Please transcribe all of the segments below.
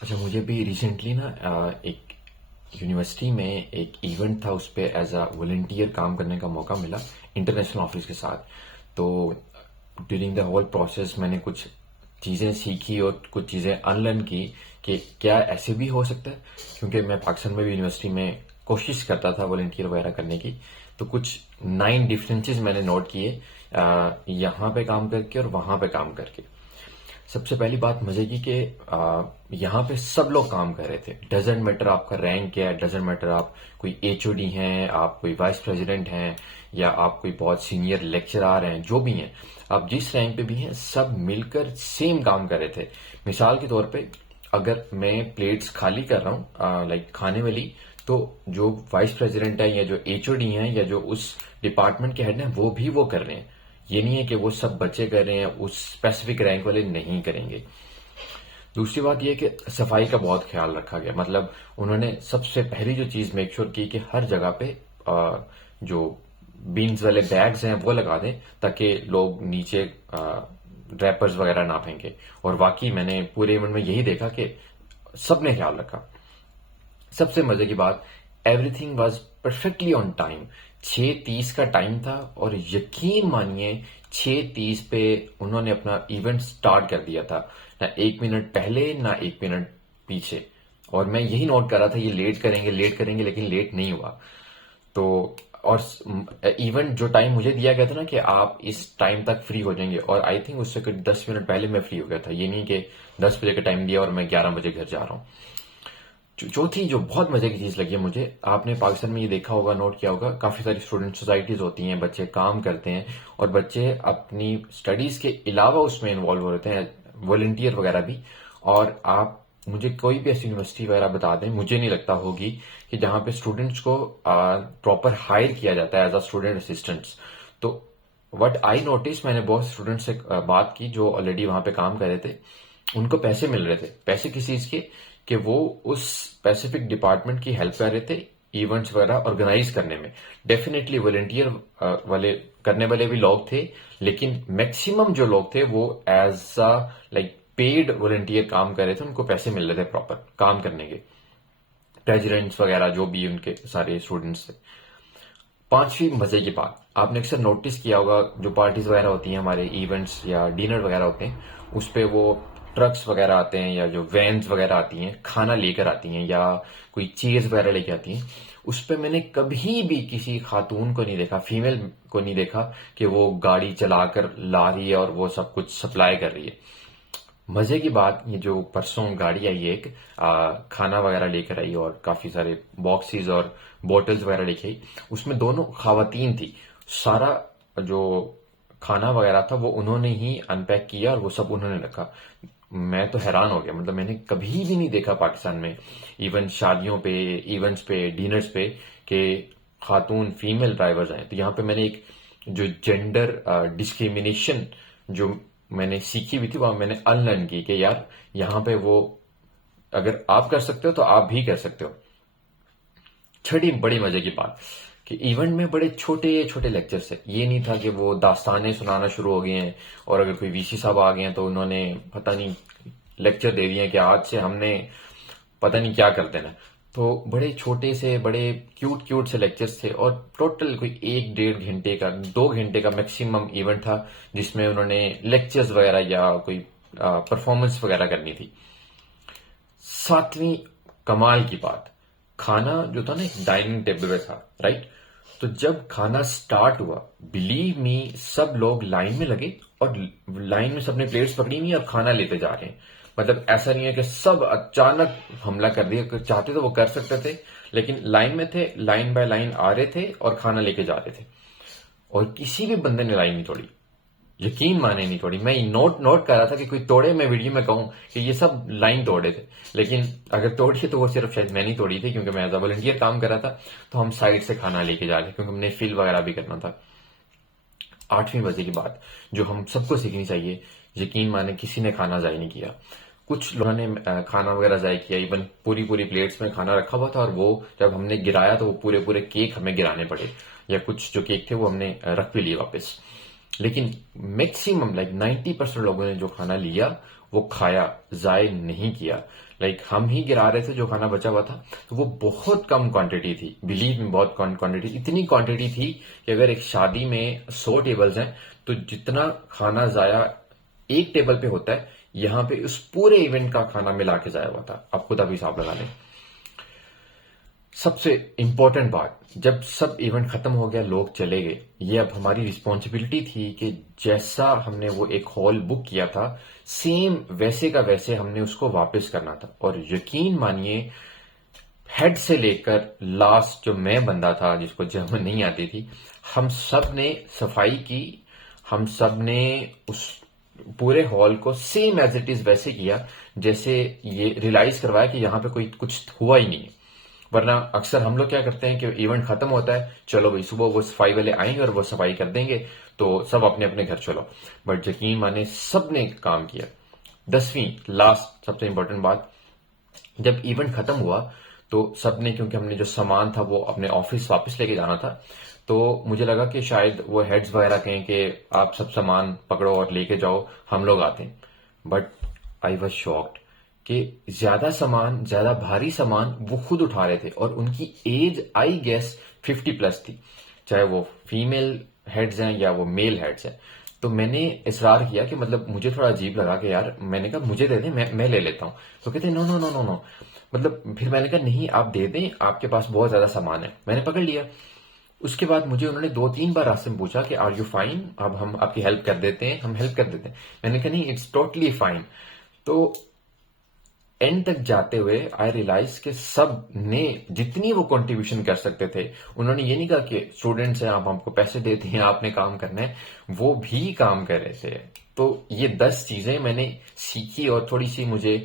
अच्छा, मुझे भी रिसेंटली ना एक यूनिवर्सिटी में एक इवेंट था, उस पे एज अ वॉलंटियर काम करने का मौका मिला इंटरनेशनल ऑफिस के साथ। तो ड्यूरिंग द होल प्रोसेस मैंने कुछ चीज़ें सीखी और कुछ चीज़ें अनलर्न की कि क्या ऐसे भी हो सकता है, क्योंकि मैं पाकिस्तान में भी यूनिवर्सिटी में कोशिश करता था वॉलंटियर वगैरह करने की। तो कुछ 9 डिफरेंसेस मैंने नोट किए, यहाँ पे काम करके और वहाँ पे काम करके। सबसे पहली बात मजे की कि यहाँ पे सब लोग काम कर रहे थे। डजेंट मैटर आपका रैंक क्या है, डजेंट मैटर आप कोई एचओडी हैं, आप कोई वाइस प्रेसिडेंट हैं, या आप कोई बहुत सीनियर लेक्चरर हैं, जो भी हैं, आप जिस रैंक पे भी हैं, सब मिलकर सेम काम कर रहे थे। मिसाल के तौर पे अगर मैं प्लेट्स खाली कर रहा हूँ लाइक खाने वाली, तो जो वाइस प्रेसिडेंट है या जो एचओडी हैं या जो उस डिपार्टमेंट के हेड हैं, वो भी वो कर रहे हैं। ये नहीं है कि वो सब बच्चे कर रहे हैं, उस स्पेसिफिक रैंक वाले नहीं करेंगे। दूसरी बात यह कि सफाई का बहुत ख्याल रखा गया। मतलब उन्होंने सबसे पहली जो चीज मेक श्योर की कि हर जगह पे जो बीन्स वाले बैग्स हैं वो लगा दें, ताकि लोग नीचे रैपर्स वगैरह ना फेंके। और वाकई मैंने पूरे इवेंट में यही देखा कि सबने ख्याल रखा। सबसे मजे की बात, everything was perfectly on time. 6:30 का टाइम था और यकीन मानिए 6:30 पे उन्होंने अपना इवेंट स्टार्ट कर दिया था। ना 1 मिनट पहले ना 1 मिनट पीछे। और मैं यही नोट कर रहा था ये लेट करेंगे, लेकिन लेट नहीं हुआ। तो और इवेंट जो टाइम मुझे दिया गया था ना कि आप इस टाइम तक फ्री हो जाएंगे, और आई थिंक उससे कुछ 10 मिनट पहले मैं फ्री हो गया था। ये नहीं कि 10 बजे का टाइम दिया और मैं 11 बजे घर जा रहा हूँ। चौथी जो बहुत मजे की चीज लगी है मुझे, आपने पाकिस्तान में ये देखा होगा, नोट किया होगा, काफी सारी स्टूडेंट सोसाइटीज होती हैं, बच्चे काम करते हैं और बच्चे अपनी स्टडीज के अलावा उसमें इन्वॉल्व हो रहते हैं, वॉलंटियर वगैरह भी। और आप मुझे कोई भी ऐसी यूनिवर्सिटी वगैरह बता दें, मुझे नहीं लगता होगी कि जहां पे स्टूडेंट्स को प्रॉपर हायर किया जाता है एज अ स्टूडेंट असिस्टेंट्स। तो व्हाट आई नोटिस, मैंने बहुत स्टूडेंट से बात की जो ऑलरेडी वहां पे काम कर रहे थे। उनको पैसे मिल रहे थे। पैसे किस चीज के? कि वो उस स्पेसिफिक डिपार्टमेंट की हेल्प कर रहे थे इवेंट्स वगैरह ऑर्गेनाइज करने में। डेफिनेटली वॉलंटियर वाले करने वाले भी लोग थे, लेकिन मैक्सिमम जो लोग थे वो as a like paid volunteer काम कर रहे थे, उनको पैसे मिल रहे थे प्रॉपर काम करने के। प्रेसिडेंट्स वगैरह जो भी उनके सारे स्टूडेंट्स थे। पांचवी मजे की बात, आपने अक्सर नोटिस किया होगा, जो पार्टीज वगैरह होती हैं, हमारे इवेंट्स या डिनर वगैरह होते हैं, उस पे वो ट्रक्स वगैरह आते हैं या जो वैन्स वगैरह आती हैं खाना लेकर आती हैं, या कोई चेयर्स वगैरह लेके आती हैं। उस पे मैंने कभी भी किसी खातून को नहीं देखा, फीमेल को नहीं देखा कि वो गाड़ी चलाकर ला रही है और वो सब कुछ सप्लाई कर रही है। मजे की बात, ये जो परसों गाड़ी आई है एक, खाना वगैरह लेकर आई और काफी सारे बॉक्सेस और बोतल्स वगैरह लेके आई। उसमें दोनों खातन थी। सारा जो खाना वगैरह था वो उन्होंने ही अनपैक किया और वो सब उन्होंने रखा। मैं तो हैरान हो गया। मतलब मैंने कभी भी नहीं देखा पाकिस्तान में, इवन शादियों पे, इवेंट्स पे, डिनर्स पे, कि खातून फीमेल ड्राइवर्स आए। तो यहाँ पे मैंने एक जो जेंडर डिस्क्रिमिनेशन जो मैंने सीखी हुई थी, वह मैंने अनलर्न की कि यार यहाँ पे वो, अगर आप कर सकते हो तो आप भी कर सकते हो। छठी बड़ी मजे की बात कि इवेंट में बड़े छोटे छोटे लेक्चर्स है। ये नहीं था कि वो दास्तानें सुनाना शुरू हो गए हैं और अगर कोई वीसी साहब आ गए हैं तो उन्होंने पता नहीं लेक्चर दे दिए कि आज से हमने पता नहीं क्या कर देना। तो बड़े छोटे से बड़े क्यूट क्यूट से लेक्चर्स थे और टोटल कोई 1 डेढ़ घंटे का, 2 घंटे का मैक्सिमम इवेंट था, जिसमें उन्होंने लेक्चर्स वगैरह या कोई परफॉर्मेंस वगैरह करनी थी। सातवीं कमाल की बात, खाना जो था ना एक डाइनिंग टेबल पे था, राइट? तो जब खाना स्टार्ट हुआ, बिलीव मी, सब लोग लाइन में लगे और लाइन में सबने प्लेट्स पकड़ी हुई और खाना लेते जा रहे हैं। मतलब ऐसा नहीं है कि सब अचानक हमला कर दिया। अगर चाहते तो वो कर सकते थे, लेकिन लाइन में थे, लाइन बाय लाइन आ रहे थे और खाना लेके जा रहे थे। और किसी भी बंदे ने लाइन नहीं तोड़ी। यकीन माने नहीं तोड़ी। मैं नोट नोट कर रहा था कि कोई तोड़े, मैं वीडियो में कहूं कि ये सब लाइन तोड़े थे, लेकिन अगर तोड़ी तो वो सिर्फ शायद मैं नहीं तोड़ी थी, क्योंकि मैं एज अ वॉलंटियर काम कर रहा था। तो हम साइड से खाना लेके जा रहे थे क्योंकि हमने फिल वगैरह भी करना था। आठवीं बजे की बात जो हम सबको सीखनी चाहिए, यकीन माने किसी ने खाना जाय नहीं किया। कुछ लोगों ने खाना वगैरह जाय किया, इवन पूरी पूरी प्लेट्स में खाना रखा हुआ था और वो जब हमने गिराया तो वो पूरे पूरे केक हमें गिराने पड़े, या कुछ जो केक थे वो हमने रख भी लिए वापस। लेकिन मैक्सिमम लाइक 90% लोगों ने जो खाना लिया वो खाया, जाय नहीं किया। लाइक हम ही गिरा रहे थे जो खाना बचा हुआ था, तो वो बहुत कम क्वांटिटी थी, बिलीव में बहुत क्वांटिटी, इतनी क्वांटिटी थी कि अगर एक शादी में 100 टेबल्स हैं तो जितना खाना जाया एक टेबल पे होता है, यहाँ पे उस पूरे इवेंट का खाना मिला के जाया हुआ था। आप खुद अभी हिसाब लगा लें। सबसे इंपॉर्टेंट बात, जब सब इवेंट खत्म हो गया, लोग चले गए, ये अब हमारी रिस्पॉन्सिबिलिटी थी कि जैसा हमने वो एक हॉल बुक किया था, सेम वैसे का वैसे हमने उसको वापस करना था। और यकीन मानिए, हेड से लेकर लास्ट जो मैं बंदा था जिसको जर्मन नहीं आती थी, हम सब ने सफाई की, हम सब ने उस पूरे हॉल को सेम एज इट इज वैसे किया जैसे ये रियलाइज करवाया कि यहाँ पे कोई कुछ हुआ ही नहीं है। वरना अक्सर हम लोग क्या करते हैं कि इवेंट खत्म होता है, चलो भाई सुबह वो सफाई वाले आएंगे और वो सफाई कर देंगे, तो सब अपने अपने घर चलो। बट यकीन माने सब ने काम किया। 10वीं लास्ट सबसे इंपॉर्टेंट बात, जब इवेंट खत्म हुआ तो सबने, क्योंकि हमने जो सामान था वो अपने ऑफिस वापस लेके जाना था, तो मुझे लगा कि शायद वो हेड्स वगैरह कहें कि आप सब सामान पकड़ो और लेके जाओ, हम लोग आते हैं। बट आई वॉज शॉक्ड कि ज्यादा सामान, ज्यादा भारी सामान वो खुद उठा रहे थे, और उनकी एज आई गेस 50 प्लस थी, चाहे वो फीमेल हेड्स हैं या वो मेल हेड्स हैं। तो मैंने इसरार किया कि मतलब मुझे थोड़ा अजीब लगा कि यार, मैंने कहा मुझे दे दें, मैं ले लेता हूँ। तो कहते no no no no no, मतलब फिर मैंने कहा नहीं आप दे दें, आपके पास बहुत ज्यादा सामान है। मैंने पकड़ लिया। उसके बाद मुझे उन्होंने 2-3 बार रास्ते में पूछा कि आर यू फाइन, अब हम आपकी हेल्प कर देते हैं, हम हेल्प कर देते हैं। मैंने कहा नहीं, इट्स टोटली फाइन। तो एंड तक जाते हुए आई रियलाइज कि सब ने जितनी वो कंट्रीब्यूशन कर सकते थे, उन्होंने ये नहीं कहा कि स्टूडेंट्स हैं आप हमको पैसे देते हैं आपने काम करना है, वो भी काम कर रहे थे। तो ये 10 चीजें मैंने सीखी और थोड़ी सी मुझे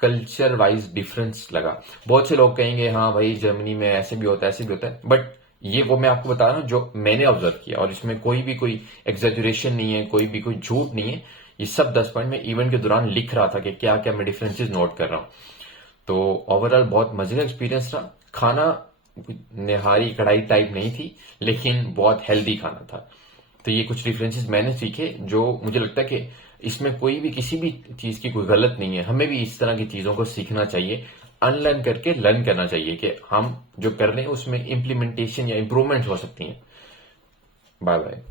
कल्चर वाइज डिफरेंस लगा। बहुत से लोग कहेंगे हाँ भाई जर्मनी में ऐसे भी होता है ऐसे भी होता है, बट ये वो मैं आपको बता रहा हूँ जो मैंने ऑब्जर्व किया, और इसमें कोई एग्जेजरेशन नहीं है, कोई झूठ नहीं है। ये सब 10 पॉइंट में इवेंट के दौरान लिख रहा था कि क्या क्या मैं डिफरेंसेस नोट कर रहा हूँ। तो ओवरऑल बहुत मजे का एक्सपीरियंस था। खाना निहारी कढ़ाई टाइप नहीं थी, लेकिन बहुत हेल्दी खाना था। तो ये कुछ डिफरेंसेस मैंने सीखे जो मुझे लगता है कि इसमें कोई भी किसी भी चीज की कोई गलत नहीं है। हमें भी इस तरह की चीजों को सीखना चाहिए, अनलर्न करके लर्न करना चाहिए कि हम जो कर रहे हैं उसमें इंप्लीमेंटेशन या इंप्रूवमेंट हो सकती हैं। Bye bye.